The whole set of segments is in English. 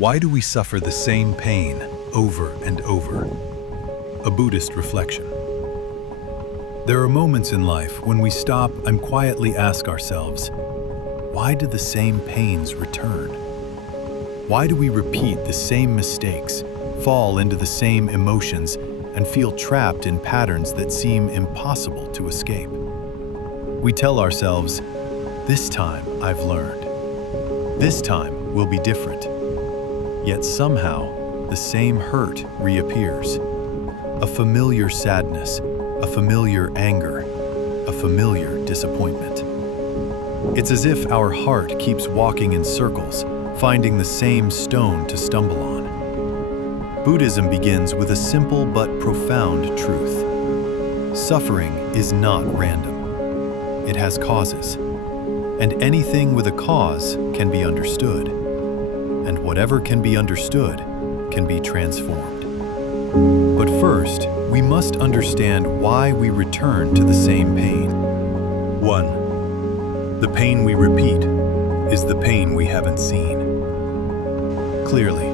Why do we suffer the same pain over and over? A Buddhist reflection. There are moments in life when we stop and quietly ask ourselves, why do the same pains return? Why do we repeat the same mistakes, fall into the same emotions, and feel trapped in patterns that seem impossible to escape? We tell ourselves, this time I've learned. This time will be different. Yet somehow, the same hurt reappears. A familiar sadness, a familiar anger, a familiar disappointment. It's as if our heart keeps walking in circles, finding the same stone to stumble on. Buddhism begins with a simple but profound truth. Suffering is not random. It has causes. And anything with a cause can be understood. And whatever can be understood can be transformed. But first, we must understand why we return to the same pain. 1. The pain we repeat is the pain we haven't seen. Clearly,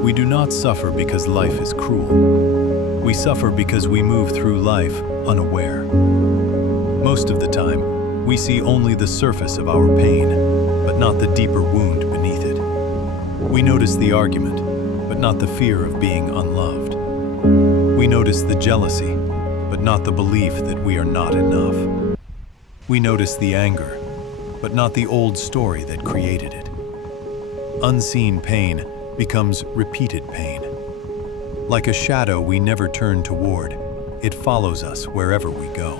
we do not suffer because life is cruel. We suffer because we move through life unaware. Most of the time, we see only the surface of our pain, but not the deeper wound beneath it. We notice the argument, but not the fear of being unloved. We notice the jealousy, but not the belief that we are not enough. We notice the anger, but not the old story that created it. Unseen pain becomes repeated pain. Like a shadow we never turn toward, it follows us wherever we go.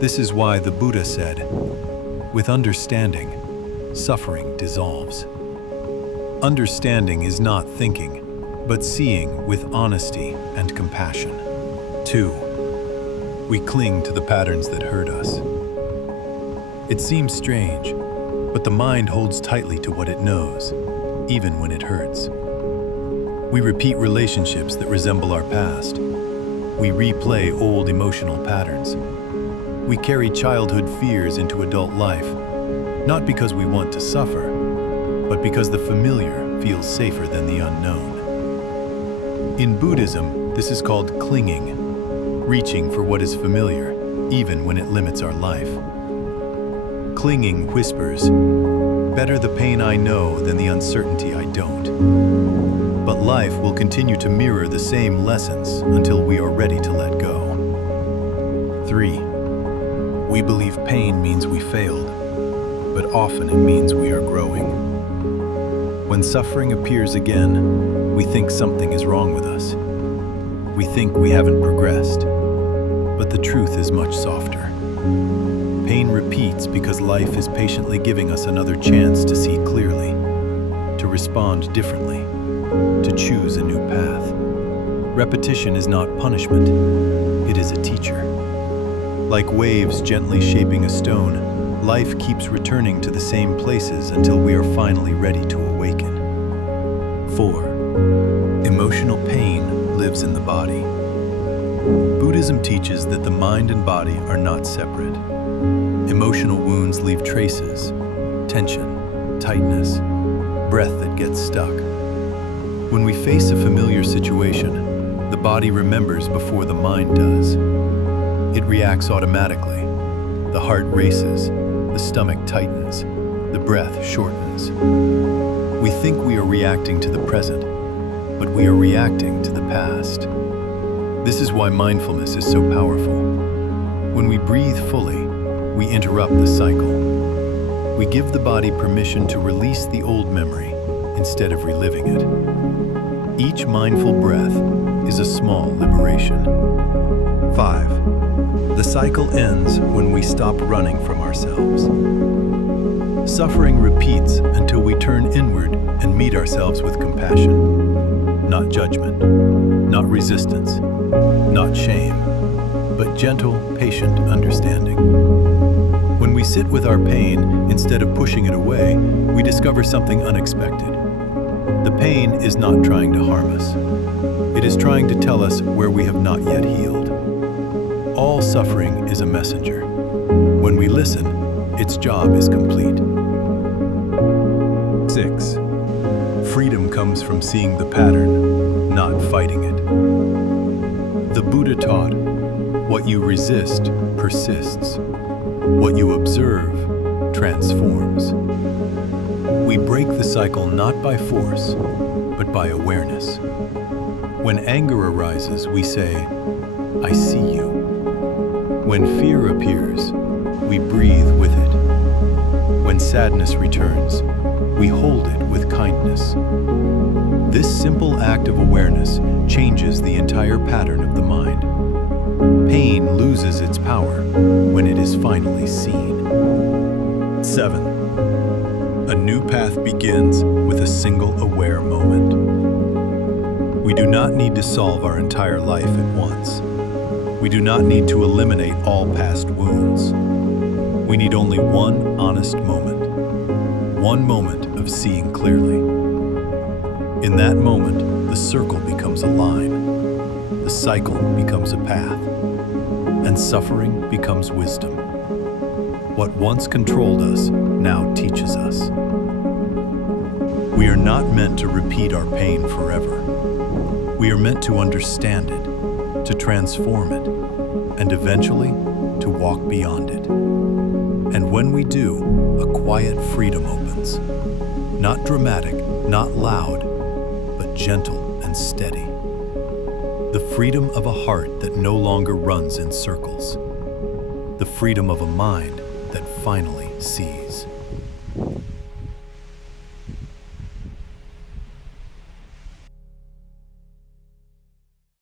This is why the Buddha said, with understanding, suffering dissolves. Understanding is not thinking, but seeing with honesty and compassion. 2. We cling to the patterns that hurt us. It seems strange, but the mind holds tightly to what it knows, even when it hurts. We repeat relationships that resemble our past. We replay old emotional patterns. We carry childhood fears into adult life, not because we want to suffer, but because the familiar feels safer than the unknown. In Buddhism, this is called clinging, reaching for what is familiar, even when it limits our life. Clinging whispers, better the pain I know than the uncertainty I don't. But life will continue to mirror the same lessons until we are ready to let go. 3. We believe pain means we failed, but often it means we are growing. When suffering appears again, we think something is wrong with us. We think we haven't progressed, but the truth is much softer. Pain repeats because life is patiently giving us another chance to see clearly, to respond differently, to choose a new path. Repetition is not punishment, it is a teacher. Like waves gently shaping a stone, life keeps returning to the same places until we are finally ready to awaken. 4. Emotional pain lives in the body. Buddhism teaches that the mind and body are not separate. Emotional wounds leave traces, tension, tightness, breath that gets stuck. When we face a familiar situation, the body remembers before the mind does. It reacts automatically. The heart races, the stomach tightens, the breath shortens. We think we are reacting to the present, but we are reacting to the past. This is why mindfulness is so powerful. When we breathe fully, we interrupt the cycle. We give the body permission to release the old memory instead of reliving it. Each mindful breath is a small liberation. 5. The cycle ends when we stop running from ourselves. Suffering repeats until we turn inward and meet ourselves with compassion. Not judgment, not resistance, not shame, but gentle, patient understanding. When we sit with our pain instead of pushing it away, we discover something unexpected. The pain is not trying to harm us. It is trying to tell us where we have not yet healed. All suffering is a messenger. When we listen, its job is complete. 6. Freedom comes from seeing the pattern, not fighting it. The Buddha taught, what you resist persists. What you observe transforms. We break the cycle not by force, but by awareness. When anger arises, we say, I see you. When fear appears, we breathe with it. When sadness returns, we hold it with kindness. This simple act of awareness changes the entire pattern of the mind. Pain loses its power when it is finally seen. 7. A new path begins with a single aware moment. We do not need to solve our entire life at once. We do not need to eliminate all past wounds. We need only one honest moment. One moment of seeing clearly. In that moment, the circle becomes a line, the cycle becomes a path, and suffering becomes wisdom. What once controlled us now teaches us. We are not meant to repeat our pain forever. We are meant to understand it, to transform it, and eventually to walk beyond it. And when we do, a quiet freedom opens. Not dramatic, not loud, but gentle and steady. The freedom of a heart that no longer runs in circles. The freedom of a mind that finally sees.